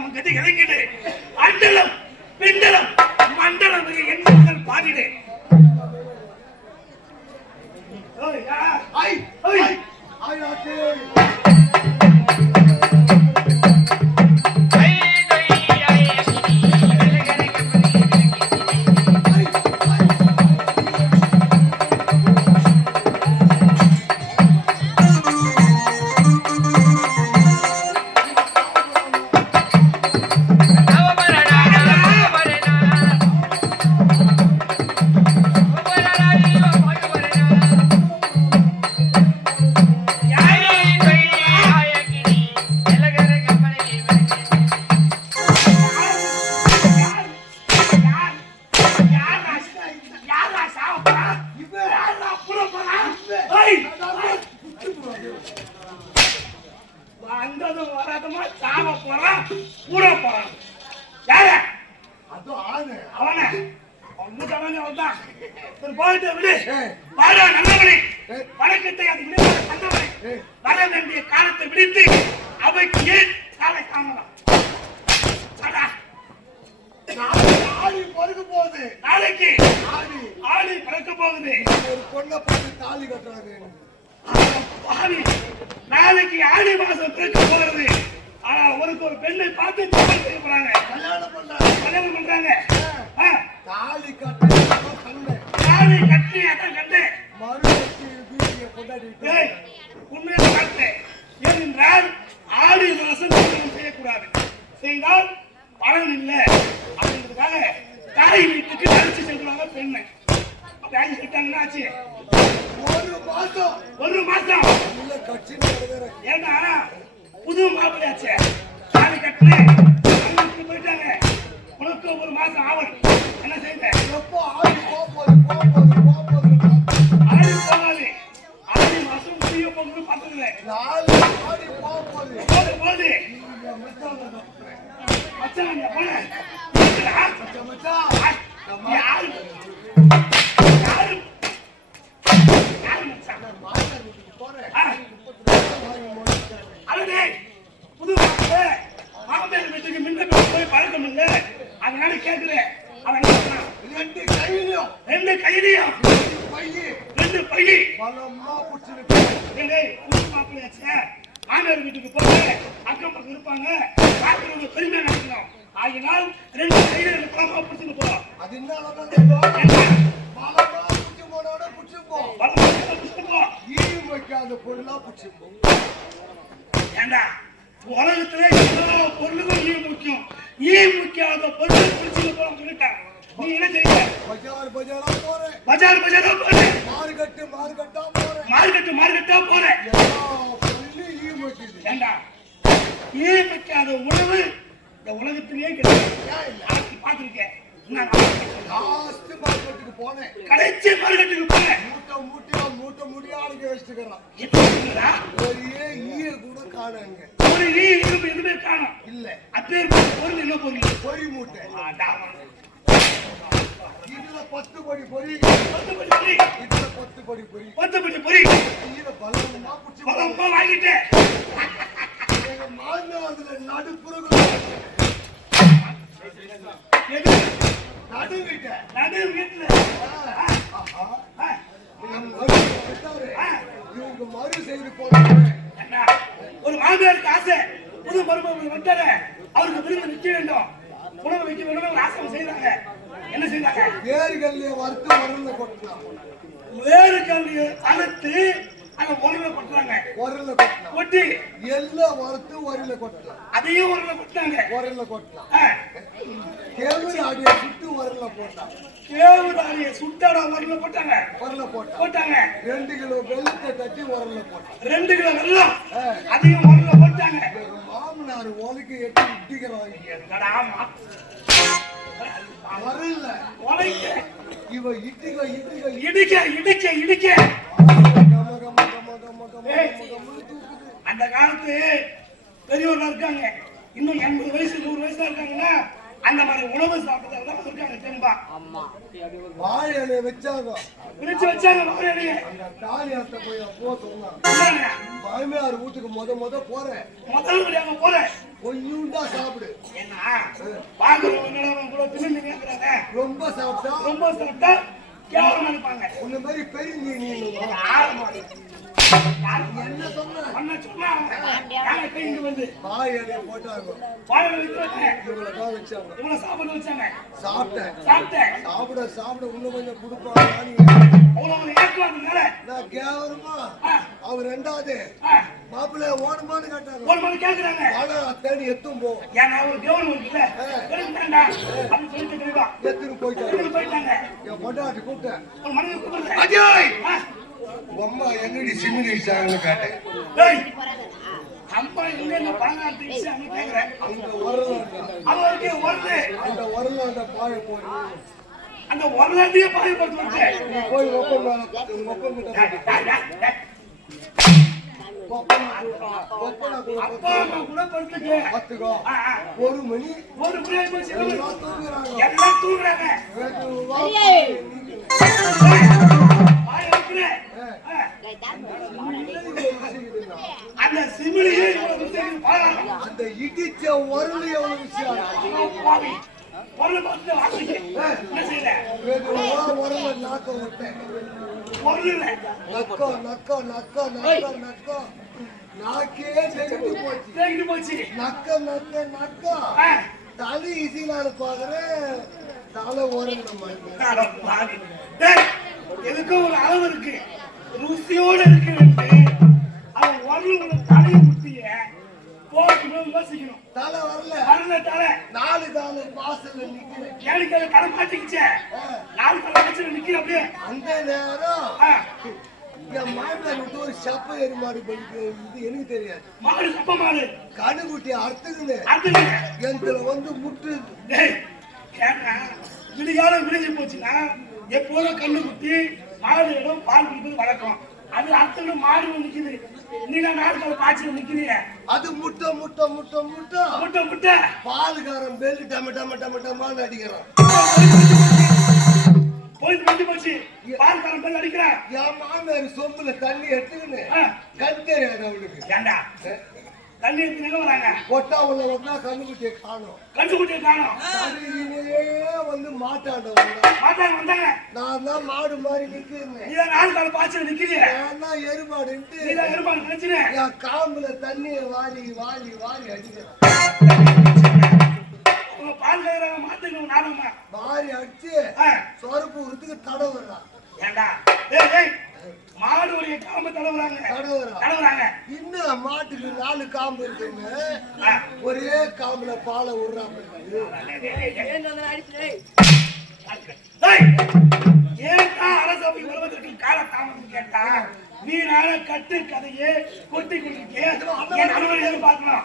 மன்னவரும் கட்டி இறங்கிட்டு அண்டலம் பிண்டலம் வந்ததும் வராதமா சாவ போறான் புற போறான் யாரு அது ஆனே அவன அவன் அவன்தான் சரி போயிட்டு விடு ஏய். வாடா நல்லவனே ஏய். அது விடுதலை தந்தவனே வர வேண்டிய காலத்தை விடுத்து அவைக்கு ஏன் காலை தாமதம் நாளைக்கு ஆடி பொறுக்க போகுது நாளைக்கு ஆடி. ஆடி பிறக்க போகுது ஒரு பொண்ணை பார்த்து தாலி கட்டுறாரு. நாளைக்கு ஆடி மாசம் பிறக்க போகிறது ஆனா ஒருக்கு ஒரு பெண்ணை பார்த்து திருமணம் செய்ய போறாங்க கல்யாணம் பண்ண கல்யாணம் பண்றாங்க. தாலி கட்டு கண்டேன் தாலி கட்டி அதான் கண்டேன் மறுபடியும் உண்மையான வார்த்தை ஏனென்றால் ஆடி மாசம் திருமணம் செய்யக்கூடாது செய்தால் பலன் இல்லை அப்படின்றதுக்காக தாய் வீட்டுக்கு அழைச்சு செல்வாங்க பெண்ணை அழைச்சு செட்டாங்கன்னா ஆச்சு ஒரு மாசம். ஒரு மாசம். ஏன்னா புது மாப்பிள்ளையாச்சே. தாலி கட்டுறேன் பலமா பிடிச்சிருக்கு. மாப்பிள்ளையாச்சே மாமியார் வீட்டுக்கு போக அக்கம் பக்கம் இருப்பாங்க. பார்க்கிறவங்க பெருமையா ஆகினால் ரெண்டு கையில பழமா பிடிச்சிட்டு போறோம் அது என்ன பலமா பிடிச்சி போனோட பிடிச்சி போ. பழமா பிடிச்சிட்டு போ. ஈ வைக்காத பொருளா பிடிச்சி போ. ஏண்டா? உலகத்துல எல்லா பொருளுக்கும் ஈ முக்கியம் ஈ முக்கியாத பொருள் பிடிச்சிட்டு போறோம் சொல்லிட்டாங்க நீ என்ன செய்ய? பஜார் பஜாரா போறேன் பஜார் பஜாரா போறேன் மார்க்கெட்டு மார்க்கெட்டா போறேன் மார்க்கெட்டு மார்க்கெட்டா போறேன் பொருளையும் ஈ வைக்குது ஏண்டா? ஈ முக்கியாத உணவு இந்த உலகத்திலேயே கிடையாது. பார்த்திருக்கேன் லாஸ்ட் மார்க்கெட்டுக்கு போனேன் கடைசி மார்க்கெட்டுக்கு போறேன் மூட்டை மூட்டையா மூட்டை மூட்டையா அடக்கி வச்சுக்கிறான்? ஒரே ஈய கூட காணுங்க. ஒரு ஈ எதுவுமே காணும். இல்ல. அப்பேற்பட்ட பொருள் என்ன பொருள் பொறி மூட்டை. இதுல பத்து படி பொறி. பத்துப்படி பொறி. இதுல பத்து படி பொறி. பத்துப்படி பொறி. இதுல பலமா பிடிச்சி பலமா வாங்கிட்டேன். எங்க அதுல நடுப்புறகு எது நடுங்கிட்ட நடு வீட்டுல இவங்க மறு செய்து என்ன? ஒரு மாமியாருக்கு ஆசை. புது மருமகள் வந்தார அவருக்கு விருந்து நிக்க வேண்டும். உணவு வைக்க வேண்டும் ஆசை செய்தாங்க. என்ன செய்தாங்க? வேர்கள்லயே வறுத்து வரல கொட்டலாம் வேறு கல்வியை அழுத்து அந்த உணவை கொட்டுறாங்க. உரல்ல கொட்டலாம் கொட்டி. எல்லாம் வறுத்து உரல்ல கொட்டலாம் அதையும் உணவை கொட்டாங்க உரல்ல கொட்டலாம் ஆ, கேவரு அடியை சுட்டு உரல்ல போட்டான் தேவதானிய சுட்டாட உணவை போட்டாங்க. உரல்ல போட்டான் போட்டாங்க. ரெண்டு கிலோ வெள்ளத்தை தட்டி உரல்ல போட்டான் ரெண்டு கிலோ ஆ. அதையும் உணவை போட்டாங்க. மாமனார் உலக்கு எட்டி இட்டிக்கிறாங்க என்னடா மா- வரல உழைக்க இவ இடிக்க இடிக்க இடிக்க கம தூக்குது அந்த காலத்து பெரியவர்களா இருக்காங்க. இன்னும் எண்பது வயசு நூறு வயசா இருக்காங்கன்னா அந்த மாதிரி உணவு சாப்பிட்டதான் இருக்காங்க தெம்பா. வாழை இலைய வச்சாங்க பிரிச்சு வச்சாங்க. அந்த தாலியாத்த போய் போ சொன்னான் இந்தாங்க, மாமியார் வீட்டுக்கு முத முத போறேன். முதல் படி அங்க போறேன். கொஞ்சூண்டா சாப்பிடு. என்ன பாக்குறவங்க கூட கேக்குறாங்க ரொம்ப சாப்பிட்டா? ரொம்ப சாப்பிட்டா கேவலம் நினைப்பாங்க உன்ன மாதிரி பெரிய நீ நீ ஆரமாடி என்ன பாய் சாப்பிட சாப்பிட்டேன் சாப்பிட்டேன் சாப்பிட சாப்பிட இன்னும் கொஞ்சம் கொடுப்பாங்க நான் கேவலமா அவர் ரெண்டாவது மாப்பிள்ளை ஓடுமான்னு கேட்டாங்க ஒரு கேக்குறாங்க பணம் தேடி எத்தும் போ ஏன்னா ஒரு கவனம் இருக்குல்ல சொல்லிட்டு தெரியுமா எத்துன்னு போயிட்டாங்க என் பொண்டாட்டி கூப்பிட்டேன் ஒரு கூப்பிடுறேன் அஜய் அம்மா எங்கடி சிமிலி சாங்கன்னு கேட்டேன் டேய், அம்மா எங்க இந்த பழங்காலத்து விஷயம் அப்படின்னு கேக்குறேன். அங்க வரலாம் அவருக்கு வருது அந்த வரலாம் அந்த பாய போய் அந்த போய் ஒப்பம் ஒப்பம் கிட்ட. ஒரு மணி ஒரு எல்லாம் தூங்குறாங்க. அந்த சிமிலியே இடிச்ச உருள் எவ்வளவு விஷயம். பாவி பொருளை பார்த்து வாசிக்க என்ன செய்யல வெகுவா உருள நாக்க விட்டேன். பொருள் நக்கோ நக்கோ நக்கோ நக்கோ நக்கோ. நாக்கே செஞ்சு போச்சு. தேங்கிட்டு போச்சு. நக்க நக்க நக்கோ. தலை இசிலான்னு பாக்குறேன் தலை பாவி. டேய், எதுக்கும் ஒரு அளவு இருக்கு. ருசியோட இருக்கு அவன் வரல உள்ள தலையை முட்டிய போகணும் யோசிக்கணும் தலை வரல. வரல தலை. நாலு காலு வாசல்ல நிக்கிறேன் எனக்கு கடை மாட்டிக்கிச்சே. நாலு தலை வச்சு நிக்கிற அப்படியே. அந்த நேரம் என் மாமனார் விட்டு ஒரு சப்ப படிக்க இது எனக்கு தெரியாது. மாடு சப்ப மாடு. கணுக்குட்டி அறுத்துக்குன்னு அதுங்க எங்களை வந்து முட்டு. கேட்டா விடிகாலம் விடிஞ்சு போச்சுன்னா எப்போதும் கண்ணு மாடு இடம் பால் குடிப்பது வழக்கம். அது அத்தனை மாடு நிக்குது. நீ நான் நாடு காய்ச்சல் நிக்கிறீங்க? அது முட்டை முட்டை முட்டை முட்டை. முட்டை முட்டை. பாலுக்காரன் பெல்லு டம டம டம டமான்னு அடிக்கிறான். வந்து போச்சு. பால் கரம் பேர் அடிக்கிறான். என் மாமியார் சொம்புல தண்ணி எடுத்துக்கின்னு கண் தெரியாது அவளுக்கு ஏண்டா? தண்ணி எடுத்து நின்று வராங்க. கொட்டா உள்ள ஒன்னா கண்ணுக்குட்டியை காணும். கண்டுக்குட்டியை காணும். தண்ணியிலே வந்து மாட்டாண்டவங்க. மாட்டாங்க வந்தாங்க. நான் தான் மாடு மாதிரி நிக்கிறேன். நீதான் நாலு கால பாய்ச்சல் நிக்கிறீங்க நான் தான் எருமாடுன்ட்டு எருமாடு நினைச்சுனே. என் காம்புல தண்ணியை வாரி வாரி வாரி அடிக்கிறேன். உங்க பால் கலராக மாத்துங்க நானுமா வாரி அடிச்சு சொரப்பு உரத்துக்கு தடவுறான் ஏண்டா? ஏய் ஏய். மாடுடைய காம்பு தடவுறாங்க. தடவுறாங்க. இன்னும் மாட்டுக்கு நாலு காம்பு இருக்குன்னு ஆ. ஒரே காம்புல பாலை விடுறான் ஏய், ஏன்டா அரசபை வருவதற்கு கால தாமதம் கேட்டா? நீ நாள கட்டு கதையே கொட்டி கொண்டிருக்கே என் அலுவலகம் எதிர்பார்க்கலாம்.